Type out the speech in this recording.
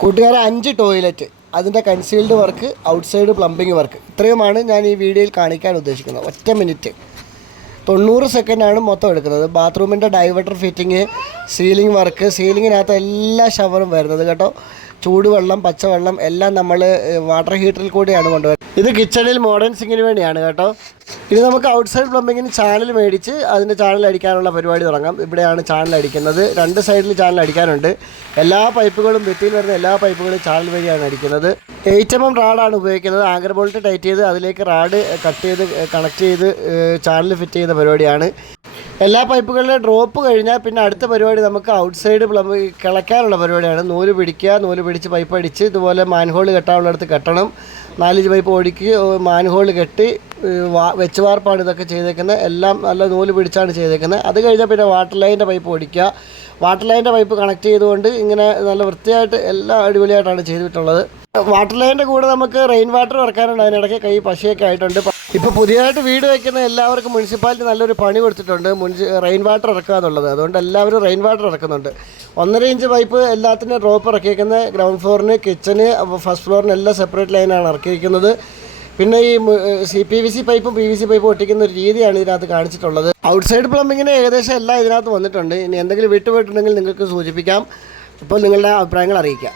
കൂട്ടുകാരെ 5 ടോയ്ലറ്റ്, അതിൻ്റെ concealed work, outside plumbing work, ഇത്രയുമാണ് ഞാൻ ഈ വീഡിയോയിൽ കാണിക്കാൻ ഉദ്ദേശിക്കുന്നത്. 1 മിനിറ്റ് 90 സെക്കൻഡാണ് മൊത്തം എടുക്കുന്നത്. ബാത്റൂമിൻ്റെ ഡൈവേർട്ടർ ഫിറ്റിങ്, സീലിംഗ് വർക്ക്, സീലിങ്ങിനകത്ത് എല്ലാ ഷവറും വരുന്നത് കേട്ടോ. ചൂടുവെള്ളം, പച്ചവെള്ളം എല്ലാം നമ്മൾ വാട്ടർ ഹീറ്ററിൽ കൂടിയാണ് കൊണ്ടുവരുന്നത്. ഇത് കിച്ചണിൽ മോഡേൺ സിങ്കിന് വേണ്ടിയാണ് കേട്ടോ. ഇത് നമുക്ക് ഔട്ട്സൈഡ് പ്ലംബിങ്ങിന് ചാനൽ മേടിച്ച് അതിൻ്റെ ചാനൽ അടിക്കാനുള്ള പരിപാടി തുടങ്ങാം. ഇവിടെയാണ് ചാനൽ അടിക്കുന്നത്. 2 സൈഡിൽ ചാനൽ അടിക്കാനുണ്ട്. എല്ലാ പൈപ്പുകളും, ഭിത്തിയിൽ വരുന്ന എല്ലാ പൈപ്പുകളും ചാനൽ വഴിയാണ് അടിക്കുന്നത്. 8mm റാഡാണ് ഉപയോഗിക്കുന്നത്. ആങ്കർ ബോൾട്ട് ടൈറ്റ് ചെയ്ത് അതിലേക്ക് റാഡ് കട്ട് ചെയ്ത് കണക്ട് ചെയ്ത് ചാനൽ ഫിറ്റ് ചെയ്യുന്ന പരിപാടിയാണ്. എല്ലാ പൈപ്പുകളിലെ ഡ്രോപ്പ് കഴിഞ്ഞാൽ പിന്നെ അടുത്ത പരിപാടി നമുക്ക് ഔട്ട്സൈഡ് കിളയ്ക്കാനുള്ള പരിപാടിയാണ്. നൂല് പിടിക്കുക, നൂല് പിടിച്ച് പൈപ്പ് അടിച്ച് ഇതുപോലെ മാൻഹോൾ കെട്ടാനുള്ളിടത്ത് കെട്ടണം. 4 പൈപ്പ് ഓടിക്ക് മാൻഹോൾ കെട്ടി വെച്ച് വാർപ്പാണ് ഇതൊക്കെ ചെയ്തേക്കുന്നത്. എല്ലാം നല്ല നൂല് പിടിച്ചാണ് ചെയ്തേക്കുന്നത്. അത് കഴിഞ്ഞാൽ പിന്നെ വാട്ടർ ലൈനിൻ്റെ പൈപ്പ് ഓടിക്കുക. വാട്ടർ ലൈനിൻ്റെ പൈപ്പ് കണക്ട് ചെയ്തുകൊണ്ട് ഇങ്ങനെ നല്ല വൃത്തിയായിട്ട് എല്ലാം അടിപൊളിയായിട്ടാണ് ചെയ്തിട്ടുള്ളത്. വാട്ടർ ലൈനിൻ്റെ കൂടെ നമുക്ക് റെയിൻ വാട്ടർ ഇറക്കാനുണ്ട്. അതിനിടയ്ക്ക് കൈ പശയൊക്കെ ആയിട്ടുണ്ട്. ഇപ്പോൾ പുതിയതായിട്ട് വീട് വയ്ക്കുന്ന എല്ലാവർക്കും മുനിസിപ്പാലിറ്റി നല്ലൊരു പണി കൊടുത്തിട്ടുണ്ട്, റെയിൻ വാട്ടർ ഇറക്കുക എന്നുള്ളത്. അതുകൊണ്ട് എല്ലാവരും റെയിൻ വാട്ടർ ഇറക്കുന്നുണ്ട്. 1.5 ഇഞ്ച് പൈപ്പ് എല്ലാത്തിനും ഡ്രോപ്പ് ഇറക്കിയിരിക്കുന്നത്. ഗ്രൗണ്ട് ഫ്ലോറിന്, കിച്ചന്, ഫസ്റ്റ് ഫ്ലോറിന് എല്ലാം സെപ്പറേറ്റ് ലൈനാണ് ഇറക്കിയിരിക്കുന്നത്. പിന്നെ ഈ PVC പൈപ്പും PVC പൈപ്പും ഒട്ടിക്കുന്ന ഒരു രീതിയാണ് ഇതിനകത്ത് കാണിച്ചിട്ടുള്ളത്. ഔട്ട്സൈഡ് പ്ലംബിങ്ങിന് ഏകദേശം എല്ലാം ഇതിനകത്ത് വന്നിട്ടുണ്ട്. ഇനി എന്തെങ്കിലും വിട്ടുപോയിട്ടുണ്ടെങ്കിൽ നിങ്ങൾക്ക് സൂചിപ്പിക്കാം. ഇപ്പോൾ നിങ്ങളുടെ അഭിപ്രായങ്ങൾ അറിയിക്കാം.